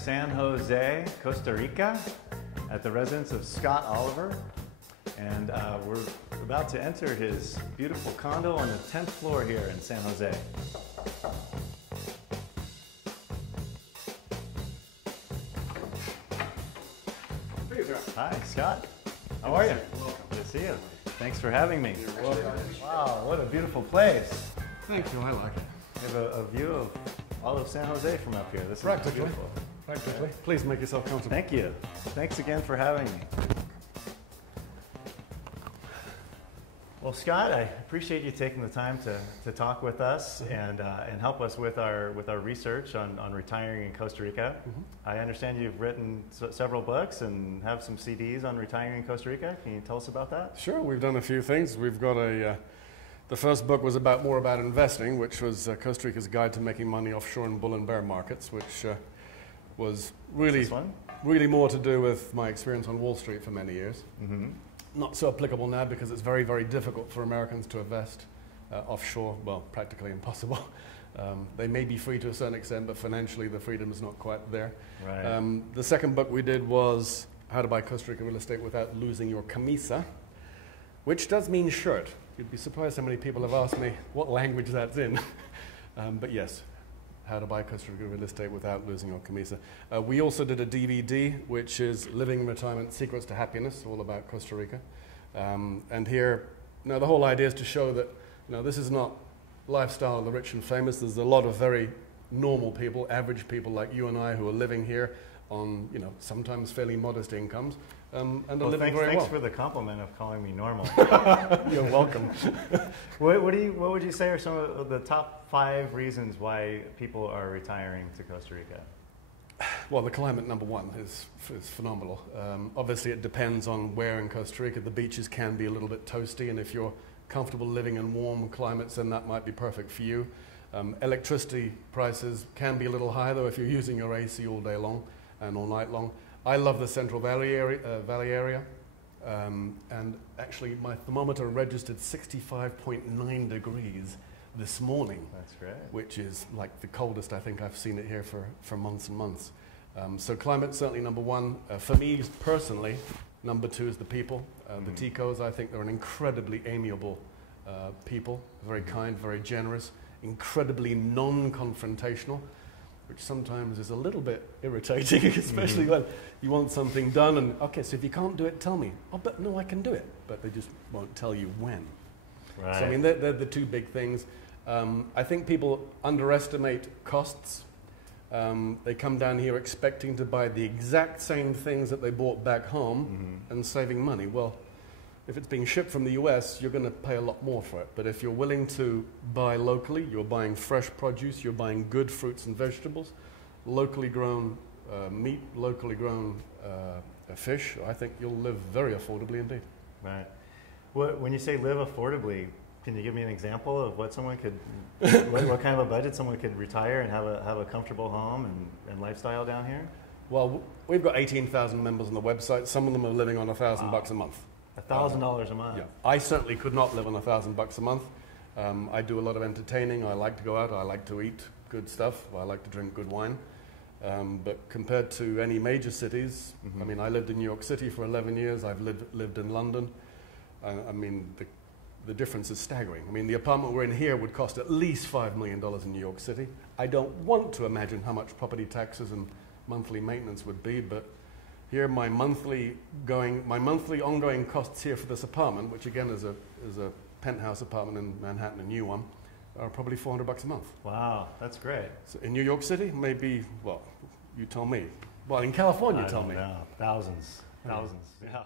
San Jose, Costa Rica, at the residence of Scott.Oliver, and we're about to enter his beautiful condo on the 10th floor here in San Jose. Hi, Scott. How are you? Welcome. Good to see you. Thanks for having me. You're welcome. Wow, what a beautiful place. Thank you, I like it. We have a view of all of San Jose from up here. This is Practically. beautiful. Practically. Please make yourself comfortable. Thank you. Thanks again for having me. Well, Scott, I appreciate you taking the time to talk with us and help us with our research on retiring in Costa Rica. I understand you've written several books and have some CDs on retiring in Costa Rica. Can you tell us about that? Sure, we've done a few things. We've got the first book was more about investing, which was Costa Rica's Guide to Making Money Offshore in Bull and Bear Markets, which was really more to do with my experience on Wall Street for many years. Not so applicable now because it's very, very difficult for Americans to invest offshore. Well, practically impossible. They may be free to a certain extent, but financially the freedom is not quite there. Right. The second book we did was How to Buy Costa Rica Real Estate Without Losing Your Camisa, which does mean shirt. You'd be surprised how many people have asked me what language that's in. But yes, How to Buy Costa Rica Real Estate Without Losing Your Camisa. We also did a DVD, which is Living in Retirement, Secrets to Happiness, all about Costa Rica. And here, now the whole idea is to show that this is not lifestyle of the rich and famous. There's a lot of very normal people, average people like you and I who are living here on sometimes fairly modest incomes. And are living very well. Thanks for the compliment of calling me normal. You're welcome. What would you say are some of the top 5 reasons why people are retiring to Costa Rica? Well, the climate, number one, is phenomenal. Obviously, it depends on where in Costa Rica. The beaches can be a little bit toasty, and if you're comfortable living in warm climates, then that might be perfect for you. Electricity prices can be a little high, though, if you're using your AC all day long and all night long. I love the Central Valley area, and actually my thermometer registered 65.9 degrees this morning. That's great. Which is like the coldest I think I've seen it here for months and months. So climate's certainly number one. For me personally, number 2 is the people. The Ticos, I think they're an incredibly amiable people, very kind, very generous, incredibly non-confrontational, which sometimes is a little bit irritating, especially when you want something done and, okay, so if you can't do it, tell me. Oh, but no, I can do it. But they just won't tell you when. Right. So, I mean, they're the 2 big things. I think people underestimate costs. They come down here expecting to buy the exact same things that they bought back home and saving money. Well, if it's being shipped from the US, you're going to pay a lot more for it. But if you're willing to buy locally, you're buying fresh produce, you're buying good fruits and vegetables, locally grown meat, locally grown fish, I think you'll live very affordably indeed. Right. When you say live affordably, can you give me an example of what someone could, what kind of a budget someone could retire and have a comfortable home and lifestyle down here? Well, we've got 18,000 members on the website. Some of them are living on $1,000 a month. $1,000 a month. Yeah, I certainly could not live on $1,000 a month. I do a lot of entertaining. I like to go out. I like to eat good stuff. I like to drink good wine. But compared to any major cities, I mean, I lived in New York City for 11 years. I've lived in London. I mean, the difference is staggering. I mean, the apartment we're in here would cost at least $5 million in New York City. I don't want to imagine how much property taxes and monthly maintenance would be, but here my monthly ongoing costs here for this apartment, which again is a penthouse apartment in Manhattan, a new one, are probably $400 a month. Wow, that's great. So in New York City, maybe, well, you tell me. Well, in California, tell me. Thousands. Yeah.